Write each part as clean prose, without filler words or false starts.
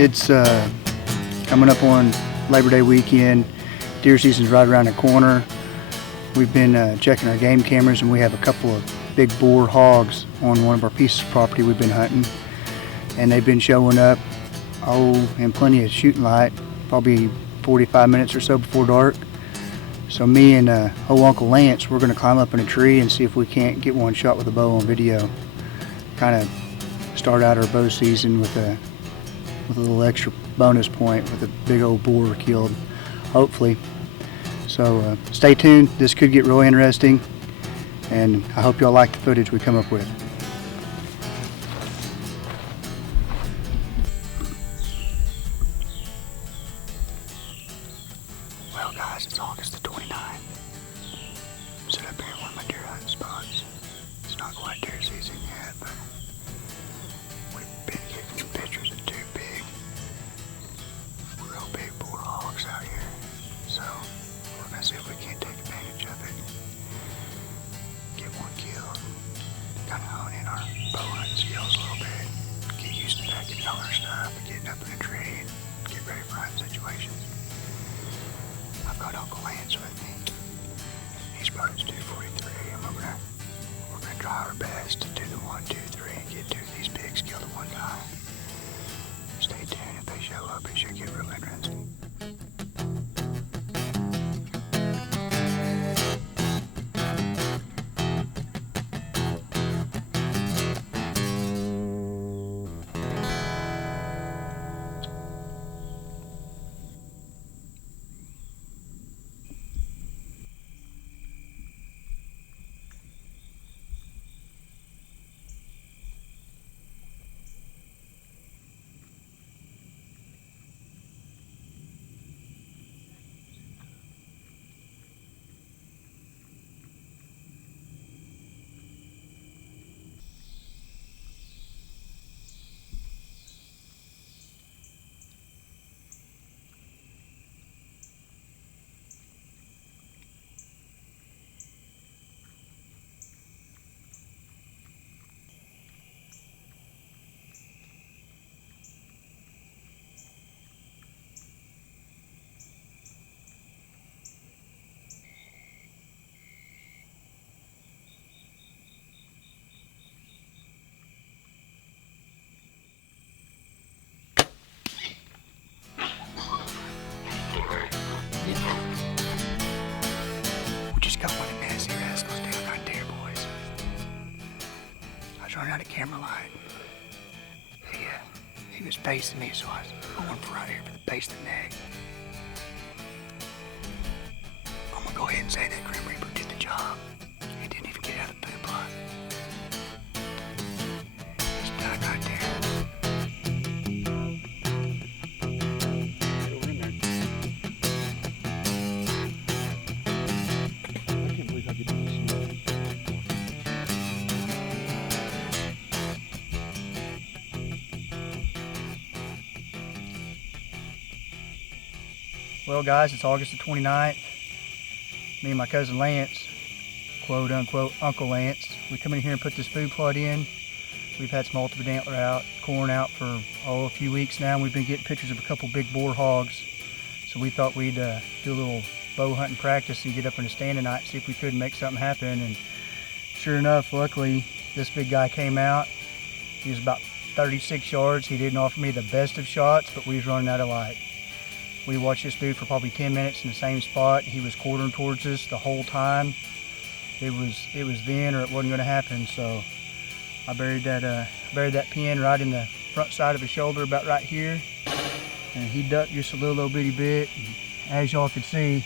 It's coming up on Labor Day weekend. Deer season's right around the corner. We've been checking our game cameras, and we have a couple of big boar hogs on one of our pieces of property we've been hunting, and they've been showing up in plenty of shooting light, probably 45 minutes or so before dark. So me and Uncle Lance, we're going to climb up in a tree and see if we can't get one shot with a bow on video. Kind of start out our bow season with a little extra bonus point with a big old boar killed, hopefully. So stay tuned. This could get real interesting, and I hope y'all like the footage we come up with. Well guys, it's August the 29th. I'm sitting up here in one of my deer hunting spots. It's not quite deer season yet, but we've been getting some pictures of two real big boar hogs out here. So we're gonna see if we can't take advantage of it. Get one killed. Kind of hone in our bow hunting skills a little bit. Get used to packing all our stuff and getting up in a tree and get ready for hunting situations. I've got Uncle Lance with me. He's brought his 243, and we're gonna try our best to do the 1, 2, 3 and get two of these pigs killed at one time. Stay tuned. If they show up, it should get real interesting. We just got one of the nasty rascals down right there, boys. I was running out of camera light. He was facing me, so I was going for right here for the base of the neck. I'm gonna go ahead and say that Grim Reaper did the job. He didn't even get out of the poop lot. He's died right there. Well guys, it's August the 29th. Me and my cousin Lance, quote unquote Uncle Lance, we come in here and put this food plot in. We've had some multiple antler corn out for a few weeks now, and we've been getting pictures of a couple big boar hogs. So we thought we'd do a little bow hunting practice and get up in a stand tonight, see if we could make something happen. And sure enough, luckily, this big guy came out. He was about 36 yards. He didn't offer me the best of shots, but we was running out of light. We watched this dude for probably 10 minutes in the same spot. He was quartering towards us the whole time. It was then or it wasn't going to happen. So I buried that pin right in the front side of his shoulder, about right here, and he ducked just a little bitty bit. And as y'all can see,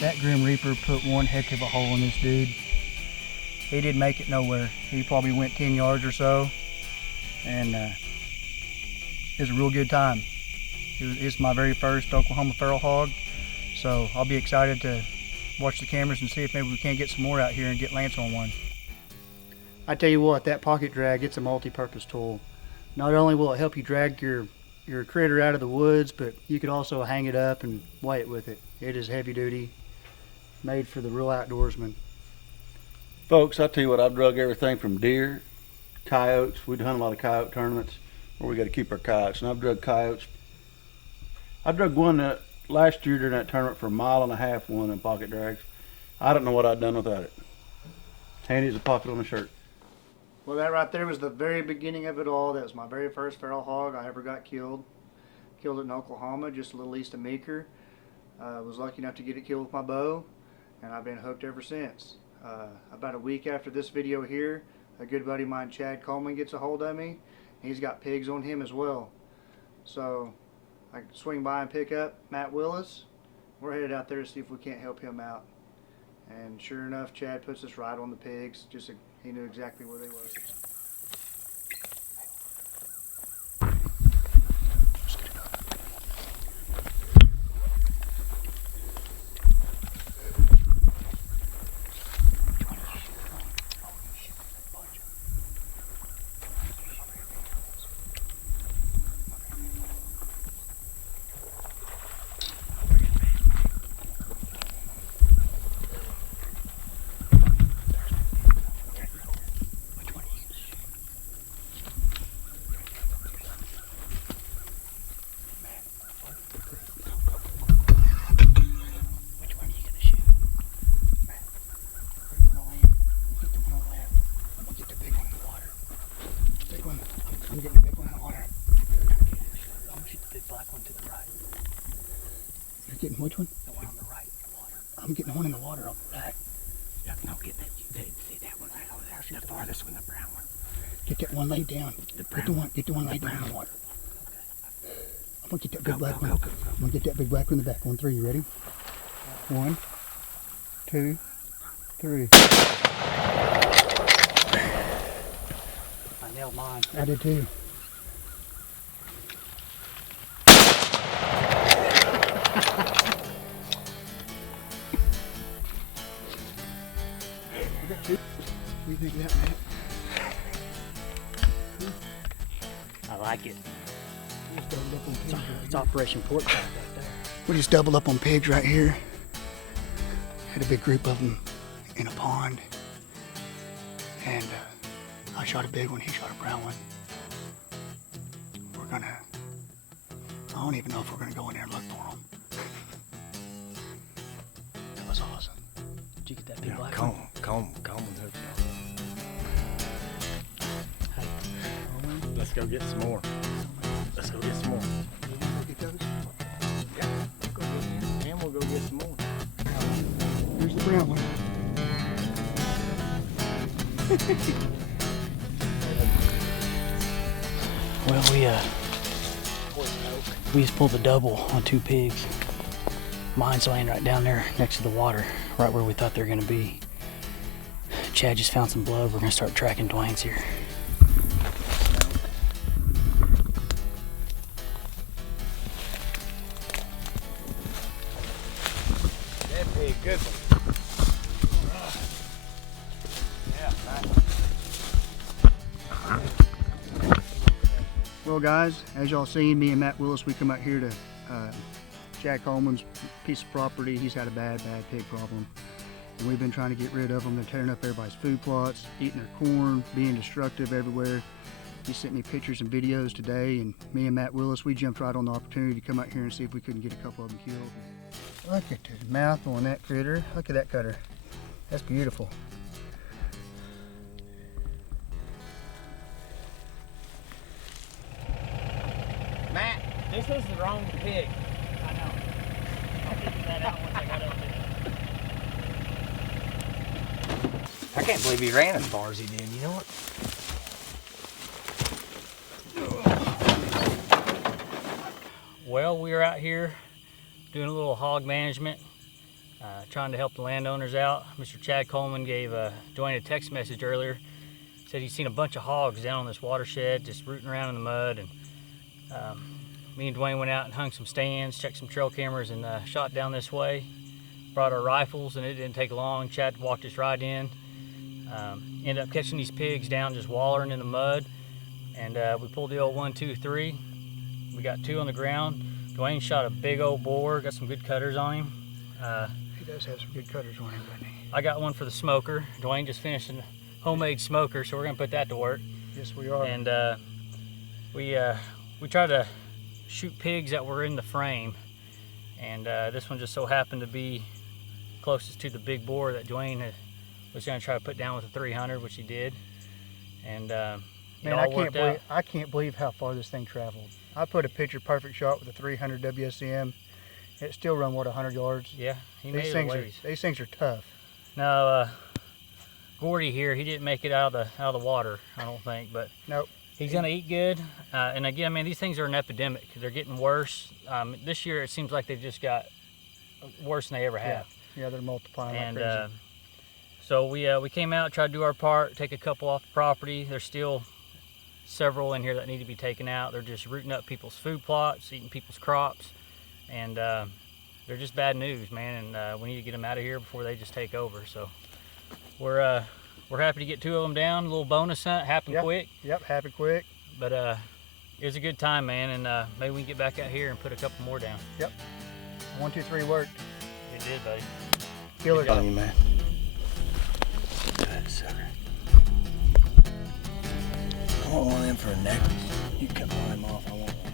that Grim Reaper put one heck of a hole in this dude. He didn't make it nowhere. He probably went 10 yards or so, and it was a real good time. It's my very first Oklahoma feral hog, so I'll be excited to watch the cameras and see if maybe we can't get some more out here and get Lance on one. I tell you what, that pocket drag, it's a multi-purpose tool. Not only will it help you drag your critter out of the woods, but you could also hang it up and weigh it with it. It is heavy duty, made for the real outdoorsman. Folks, I tell you what, I've drug everything from deer, coyotes. We'd hunt a lot of coyote tournaments where we got to keep our coyotes, and I've drug coyotes I drug one last year during that tournament for a mile and a half, one in pocket drags. I don't know what I'd done without it. Handy as a pocket on a shirt. Well, that right there was the very beginning of it all. That was my very first feral hog I ever got killed. Killed it in Oklahoma, just a little east of Meeker. Was lucky enough to get it killed with my bow, and I've been hooked ever since. About a week after this video here, a good buddy of mine, Chad Coleman, gets a hold of me. He's got pigs on him as well. So I swing by and pick up Matt Willis. We're headed out there to see if we can't help him out. And sure enough, Chad puts us right on the pigs. He knew exactly where they were. I'm getting a big one in the water. I'm gonna shoot the big black one to the right. You're getting which one? The one on the right in the water. I'm getting the one in the water on the right. Yeah, no, get that. See that one right over there. See the farthest one, the brown one. Get that one laid down. Get the one laid down in the water. I'm gonna get that big black one. I'm gonna get that big black one in the back. 1, 3. You ready? 1, 2, 3. I nailed mine. I did too. What do you think of that, Matt? I like it. It's Operation Pork Chop right there. We just doubled up on pigs right here. Had a big group of them in a pond. And I shot a big one, he shot a brown one. I don't even know if we're gonna go in there and look for them. That was awesome. Did you get that big black Comb one? and hook. Hey, Let's go get some more. Let's go get some more. You wanna go get those? Yeah, we'll go get, and we'll go get some more. Here's the brown one. well, we just pulled the double on 2 pigs. Mine's laying right down there next to the water, right where we thought they were gonna be. Chad just found some blood. We're gonna start tracking Dwayne's here. That'd be a good one. Well guys, as y'all seen, me and Matt Willis, we come out here to Jack Coleman's piece of property. He's had a bad pig problem. And we've been trying to get rid of them. They're tearing up everybody's food plots, eating their corn, being destructive everywhere. He sent me pictures and videos today, and me and Matt Willis, we jumped right on the opportunity to come out here and see if we couldn't get a couple of them killed. Look at the mouth on that critter. Look at that cutter. That's beautiful. Matt, this is the wrong pig. I know. I figured that out once I got up there. I can't believe he ran as far as he did. You know what? Well, we are out here doing a little hog management, trying to help the landowners out. Mr. Chad Coleman gave Dwayne a text message earlier. Said he's seen a bunch of hogs down on this watershed, just rooting around in the mud. And me and Dwayne went out and hung some stands, checked some trail cameras, and shot down this way. Brought our rifles, and it didn't take long. Chad walked us right in. Ended up catching these pigs down just wallering in the mud. And we pulled the old 1, 2, 3. We got 2 on the ground. Dwayne shot a big old boar, got some good cutters on him. He does have some good cutters on him, doesn't he? I got one for the smoker. Dwayne just finished a homemade smoker, so we're gonna put that to work. Yes, we are. And we try to shoot pigs that were in the frame, and this one just so happened to be closest to the big boar that Dwayne was going to try to put down with a 300, which he did. And it Man, all worked out. I can't believe how far this thing traveled. I put a picture perfect shot with a 300 WSM. It still run, what, 100 yards? Yeah, he made it a ways. These things are tough. Now, Gordy here, he didn't make it out of the water, I don't think, but Nope. he's gonna eat good. And again, I mean, these things are an epidemic. They're getting worse. This year, it seems like they've just got worse than they ever have. Yeah, they're multiplying And like crazy. so we came out, tried to do our part, take a couple off the property. There's still several in here that need to be taken out. They're just rooting up people's food plots, eating people's crops, and they're just bad news, man. And we need to get them out of here before they just take over. So we're happy to get 2 of them down. A little bonus hunt, happened quick. Yep, happy quick. But it was a good time, man. And maybe we can get back out here and put a couple more down. Yep. 1, 2, 3 worked. It did, buddy. Killer. Good job. You, man. Good sucker. I want one of them for a necklace. You cut one of them off. I want one.